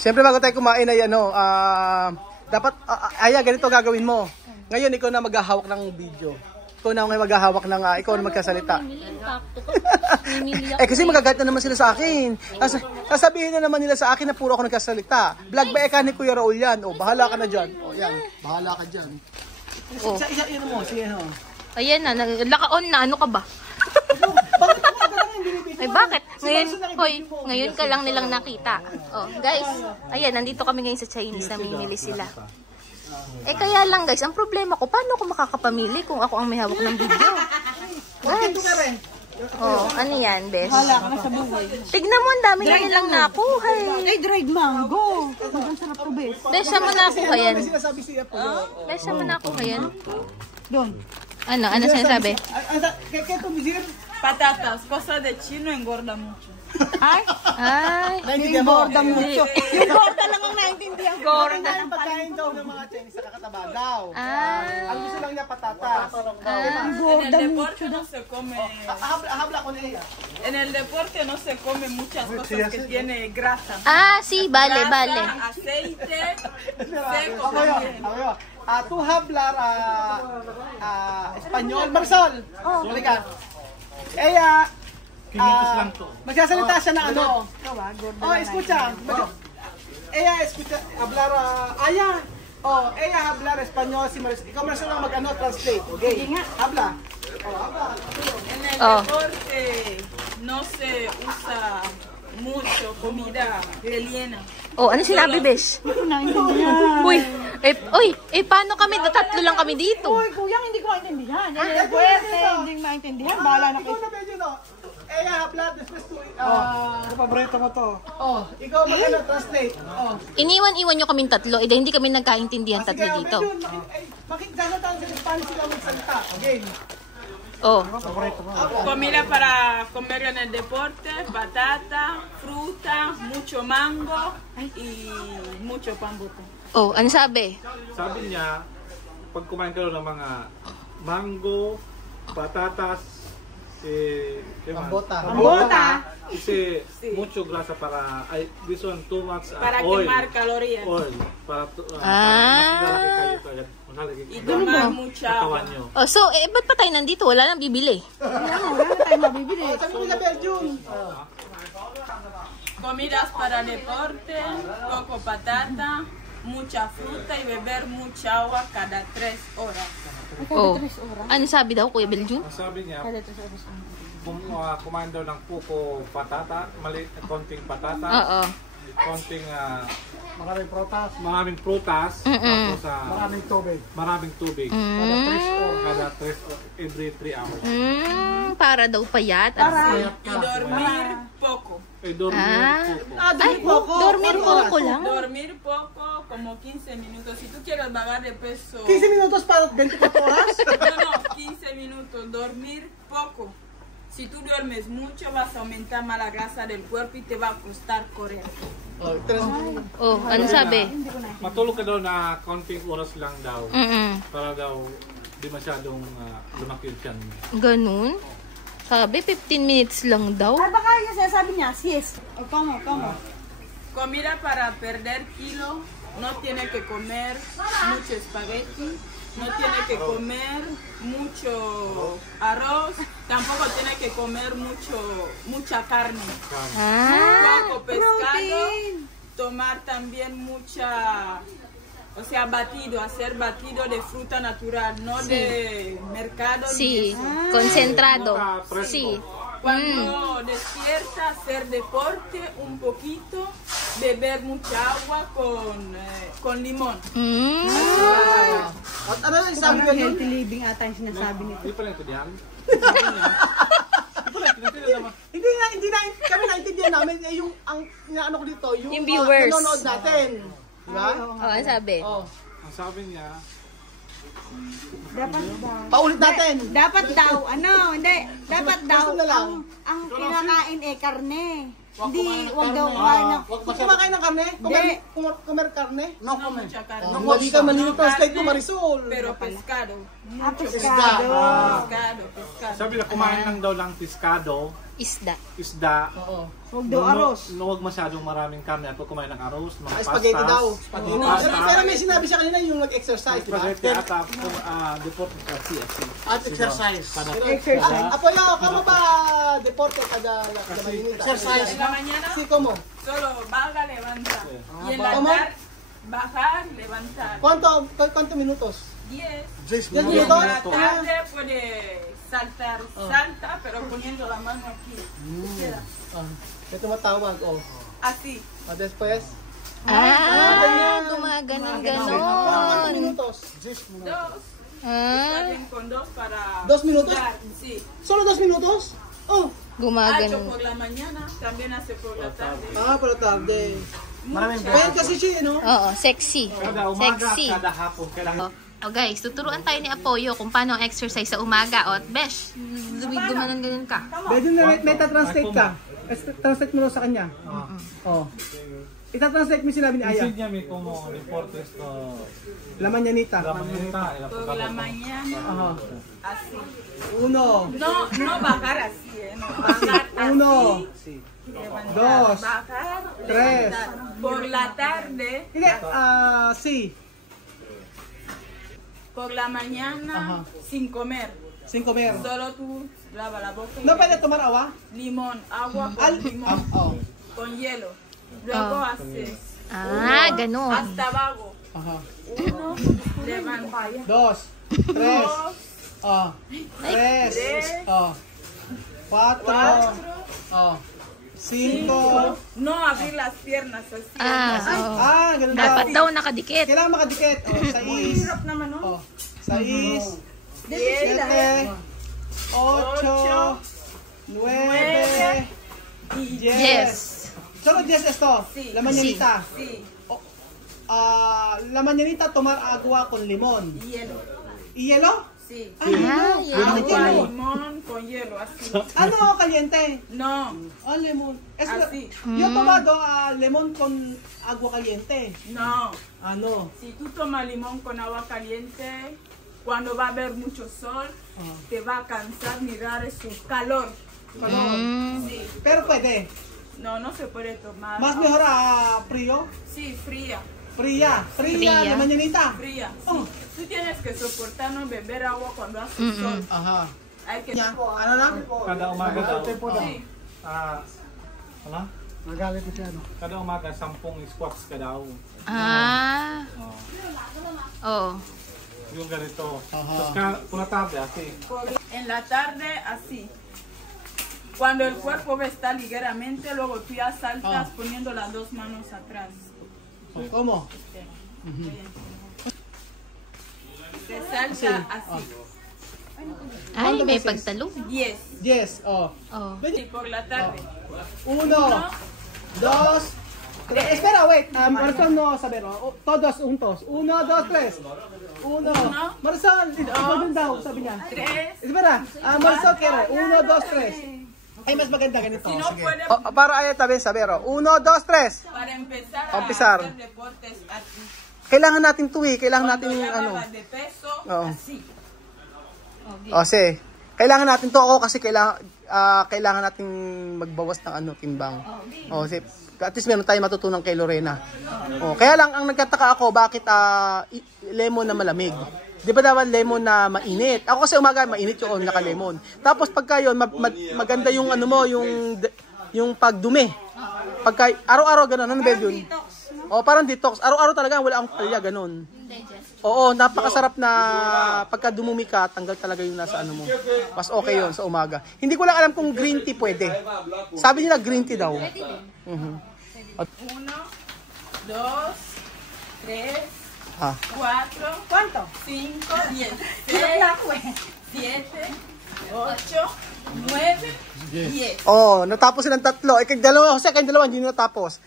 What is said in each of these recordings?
Siyempre bago tayo kumain ay dapat, Aya, ganito gagawin mo. Ngayon, ikaw na maghahawak ng video. Ikaw na maghahawak ng, ikaw na magkasalita. Kasi magagalit na naman sila sa akin. Sasabihin na naman nila sa akin na puro ako nagkasalita. Vlog ba ni Kuya Raul yan? O, bahala ka na dyan. O, yan. Bahala ka dyan. Isa mo. Sige, Ayan na, laka-on na. Ano ka ba? Ay, bakit? Ngayon ka lang nilang nakita. Oh, guys, ayan, nandito kami ngayon sa Chinese, namimili sila. Kaya lang guys, ang problema ko, paano ako makakapamili kung ako ang may hawak ng video? Guys. Oh, ano yan, bes? Hala ka na sa buhay. Tignan mo, ang dami na nilang nakuha. Dried mango. Ang sarap to, bes. Bes, saan mo nakuha yan? Bes, saan mo nakuha yan? Doon. Ano sinasabi? Patatas, cosa de chino engorda mucho. Ay, engorda mucho. Yung gorda lang ang naintindihan. Gorda ng pagkain daw ng mga Chinese sa kakataba daw. Ang gusto lang niya patatas. En el deporte no se come. Habla con ella. En el deporte no se come muchas cosas que tiene grasa. Sí, vale. Aceite, seco. Tú hablar español, Marisol. Halika. Ella, magsasalita siya na ano. Escucha. Ella escucha hablar, ella hablar español si Marisol. Ikaw Marisol lang translate. Okay. Habla. En el deporte no se usa mucho comida rellena. Ano sinabi, besh? Paano kami? Tatlo lang kami dito. Kuyang, hindi ko maintindihan. Hindi maintindihan. Bahala na kayo. Ella habla después tú. Paborito mo to. Ikaw translate. Iniwan nyo kaming tatlo. Hindi kami nagkaintindihan tatlo dito. Makikita tayo sa Spanish sila magsalita. Okay. Comida para comer en el deporte, batata, fruta, mucho mango y mucho pambuto. Ano sabi? Sabi niya, pag kumain ka ng mga mango, patatas, Pambota. Mucho grasa para, this one too much para oil. Quemar calorías. Oil. Para y tomar mucha agua. So, ba't pa tayo nandito? Wala nang bibili. Wala na tayo mabibili. Comidas para deporte, coco patata, mucha fruta y beber mucha agua cada 3 horas. Ano sabi daw, Kuya Beljun? Sabi niya, kumain daw ng puko patata, konting patata, konting maraming prutas, tapos maraming tubig. Kada 3 every 3 hours. Para daw payat. Y dormir poco. Dormir poco lang. Dormir poco, como 15 minutos. Si tú quieres bajar de peso... 15 minutos para 24 horas? No, 15 minutos. Dormir poco. Si tú duermes mucho, vas a aumentar más la grasa del cuerpo y te va a costar correr. Ano sabi? Matulog ka daw na konting oras lang daw. Para daw di masyadong lumaki yung tiyan mo. Ganun? Sabi, 15 minutes lang daw. Baka yung sinasabi niya, yes. ¿Cómo? Comida para perder kilo. No tiene que comer mucho espagueti. No tiene que comer mucho arroz. Tampoco tiene que comer mucha carne. Poco pescado. Tomar también hacer batido de fruta natural, no de mercado. Sí, concentrado. Sí. Cuando despierta, hacer deporte un poquito, beber mucha agua con limón. Ano yung sabi ko yun? Healthy living ata yung sinasabi nito. Hindi pala ito diyan. Hindi na kami naintindihan namin yung ano ko dito, Yung viewers. nanonood natin. Diba? Ano sabi? Ang sabi niya, Paulit natin. Dapat daw, dapat daw, Gusto na lang. ang kinakain karne. Wag daw Kumakain ng karne? Comer karne? No mucha carne. Hindi ka manino translate ko, Marisol. Pero pescado. pescado. Pescado. sabi na kumain lang daw ng piskado, Isda. isda. Oo. Huwag daw arroz. Huwag masyadong maraming karne at huwag kumain ng arroz, mga pastas. Spaghetti daw. Spaghetti. Pastas. Pero may sinabi siya kanina yung nag-exercise, di ba? Spaghetti at deporte sa At exercise. Exercise. Apoyo, kamo ba deporte kada mañanita? Exercise. En la mañana Si, como? solo baja, levanta. Y en la ¿Cómo? tarde, bajar, levantar. ¿Cuánto minutos? 10. 10 En minutos? la tarde puede saltar, salta, pero poniendo la mano aquí. Queda. May tumatawag, oh. Así. Después? Gumaganon ¿Cuántos ganon. minutos? 2. Ah, Bien con 2 para... 2 minutos? dar, sí. ¿Solo 2 minutos? Oh. Hace gumaganon. por la mañana, también hace por la tarde. Por la tarde. Muchas. Pwede kasi siya, no? Oo, sexy. Kada umaga, Sexy. kada hapon, kailangan. Guys, tuturuan tayo ni Apoyo kung paano ang exercise sa umaga. O, besh, gumanon-ganon ka. Pwede na may translate ka. Translate mo sa kanya. Oh. Ita-translate mo sinabi ni Aya. Enséñame cómo deportes La mañanita. la mañanita y la Por la mañana, Ajá. así. 1, No bajar así, no. Bajar así. 1, Levantar, 2, bajar, 3. levantar. Por la tarde, Hindi, si. por la mañana, Ajá. sin comer. Sin comer. Solo tú lava la boca y No pwede tomar agua? limón, agua con limón, Oh. con hielo. Luego haces Ganon. hasta abajo. Aha. 1, levanta. 2, 3, 2, 3, 4, 5. no abrir las piernas así. Oo. Ganun Dapat daw. daw nakadikit. Kailangan makadikit. 6, Hirap naman, no? 6, 7, 8, 9, 10. Yes. Solo 10 esto. Sí. La mañanita. Sí, La mañanita tomar agua con limón. hielo. ¿Y hielo? Sí. Hielo. hielo. Agua, limón con hielo, así. Ano, caliente? No, Lemon. así. Yo he tomado lemon con agua caliente. No. Ano? Si tú tomas limón con agua caliente, cuando va a haber mucho sol, te va a cansar mirar su calor. Sí. Pero pwede. No, no se puede tomar. Más mejor frío. Sí, fría. Fría. Fría. La mañanita. Fría. Sí. Oh. Tú tienes que soportar no beber agua cuando hace sol. Aha. Hay que... Ano lang? Kada umaga daw. Sí. Ano? Magalit ko siya, no? Kada umaga, 10 squats ka daw. Oo. Yung ganito. Tapos por la tarde, así. En la tarde, así. Cuando el cuerpo va a estar ligeramente, luego tú ya saltas poniendo las 2 manos atrás. ¿Cómo? Te salta así. Ay, may pagtalog. 10. Yes. Sí, por la tarde. 1, 2, 3. Espera, wait. Marisol no saber. Todos juntos. 1, 2, 3. 1. Marisol, ikaw daw, sabi niya. 3. Espera. Marisol quiere. 1, 2, 3. Ay, mas maganda ganito. Si no Sige. puede, Para ayaw tabi saber. 1, 2, 3. para empezar Empezar. a hacer deportes así. Kailangan natin tuwi. Kailangan Cuando natin ya ano. bajas de peso, Oo. así. Kasi kailangan natin to ako kasi kailangan natin magbawas ng timbang. At least meron tayong matutunan kay Lorena. Kaya lang ang nagtataka ako bakit lemon na malamig. Di ba dapat lemon na mainit? Ako kasi umaga mainit yung naka-lemon. Tapos pagka yun maganda yung yung pagdumi. Pagka araw-araw ganoon, ano ba yun? Parang detox. Araw-araw talaga wala akong palya ganoon. Oo, napakasarap na pagka dumumi ka, tanggal talaga yung nasa ano mo. Mas okay yun sa umaga. Hindi ko lang alam kung green tea pwede. Sabi nila green tea daw. 1, 2, 3, 4, ¿Cuánto? 5, 10, 6, 7, 8, 9, 10. Natapos silang tatlo. Kayong dalawa, Jose, kayong dalawa, hindi natapos.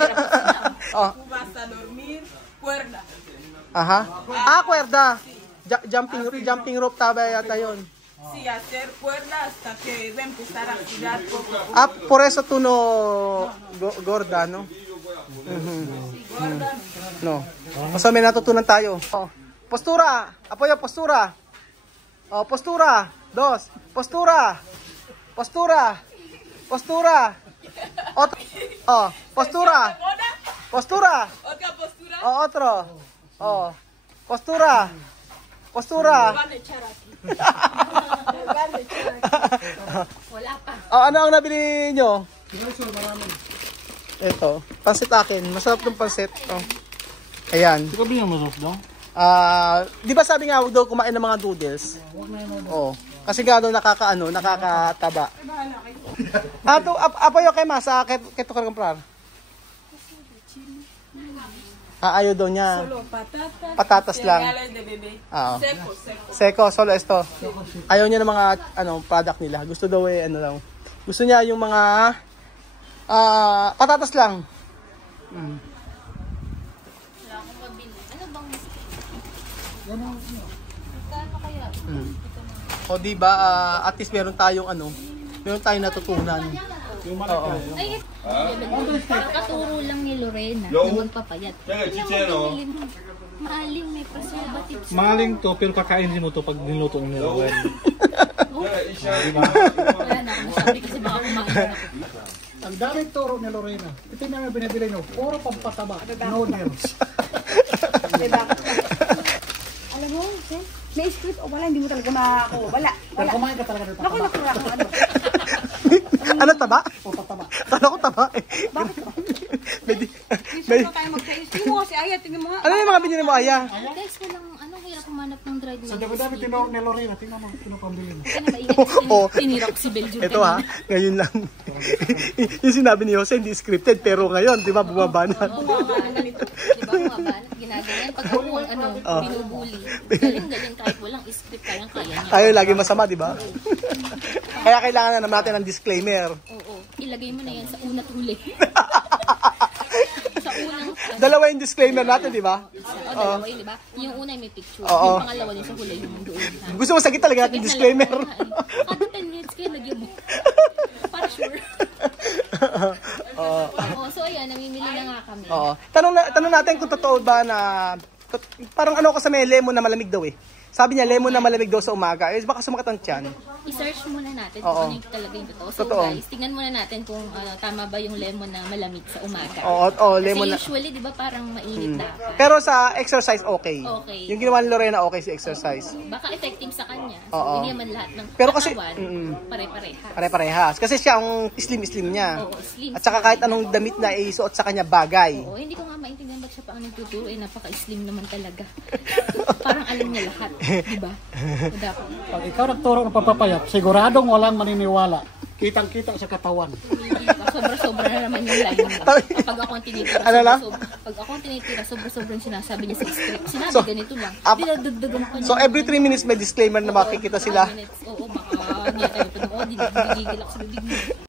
Tú vas a dormir, cuerda. Cuerda. Jumping rope taba yata yun. Sí, hacer cuerda hasta que va a empezar a girar poco a poco. Por eso tú no gorda, no? Gorda, No. Basta may natutunan tayo. Postura. Apoyo, postura. Postura. dos. Postura. Postura. Postura. Postura. Postura. Otra postura. Otro. Postura. Postura. Wala pa. Ano ang nabili nyo? Ito. Pansit akin. Masarap ng pansit. Ayan. Ikaw ba yung masarap daw? Di ba sabi nga daw kumain ng mga noodles? Oo. Kasi nga daw nakakataba. Apo yung kay Masa, kay to ka comprar. Ayaw daw niya. Solo patatas. Patatas lang. Cereales de bebé. Oo. Seco, seco. Seko, solo esto. Ayaw niya ng mga product nila. Gusto daw lang. Gusto niya yung mga patatas lang. Wala akong mabili. Ano bang mistake? Magkano kaya? O di ba at least meron tayong natutunan. Oo. Ay, katuro lang ni Lorena na magpapayat. Maaling may preservatives. Maling to, pero kakainin mo to pag niluto ng nila. Wala na ako masabi kasi baka kumain ako. Ang daming turo ni Lorena. Ito yung mga binibili nyo. Puro pampataba. Noodles. Alam mo, Sen, may script o wala, hindi mo talaga makakuha. Wala. Pero kumain ka talaga nito. Naku, nakura ko ano. Ano taba? O pataba. Kala ko taba eh. Bakit ba? May, Gusto tayo mag-taste. Tingnan mo kasi, Aya, tingnan mo nga. ano yung mga binili mo, Aya? Guys, walang hirap humanap ng dried Sa mango. dami-dami tinuro ni Lorena. Tingnan mo, pinapambili mo. Kaya na maingat kasi Oo. tinira ko si Belgium Ito ha, ngayon lang. Yung sinabi ni Jose, hindi scripted, pero ngayon, di ba, bumaba na. Oo, bumaba. Di ba bumaba? Ginagayan. Pag ako, binubuli. Galing-galing kahit walang script, kayang-kaya niya. Tayo lagi masama, di ba? Kaya kailangan na naman natin ng disclaimer. Oo. Ilagay mo na yan sa unat huli. Sa unang... Dalawa yung disclaimer natin, di ba? dalawa yun, di ba? Yung una may picture. Oo. Yung pangalawa yung sa huli yung doon. Gusto mo sa gitna talaga natin disclaimer. Kada 10 minutes kayo lagyan mo. Para sure. Oo. So ayan, namimili na nga kami. Oo. Tanong natin kung totoo ba na parang ano kasi may lemon na malamig daw eh. Sabi niya lemon na malamig daw sa umaga. Eh baka sumakit ang tiyan. I-search muna natin Oo. kung ano yung talaga yung totoo. So Totoo. guys, tingnan muna natin kung tama ba yung lemon na malamig sa umaga. Oo, lemon na. Kasi usually, di ba parang mainit dapat. Pero sa exercise okay. Okay. Yung ginawa ni Lorena okay sa exercise. Baka effective sa kanya. So, Oo. hindi naman lahat ng Pero kasi- katawan, pare-pareha. Pare-parehas. Kasi siya ang slim niya. Oo, slim. At saka kahit anong damit na isuot sa kanya bagay. Oo, hindi ko nga maintindihan ba't siya pa ang nagtuturo. Napaka-slim naman talaga. Parang alam niya lahat. Di ba? So, dapat. Pag ikaw nagturo ng papapayat, siguradong walang maniniwala. Kitang-kita sa katawan. Sobra-sobra na naman yung line niya. Pag ako ang tinitira, Ano lang? pag ako ang tinitira, sobra-sobra yung sinasabi niya sa script. Sinabi So, ganito lang. Dinadagdagan pa niya. So every 3 minutes may disclaimer na makikita sila. Oo, baka hindi tayo panood. Gigigil ako sa bibig niya.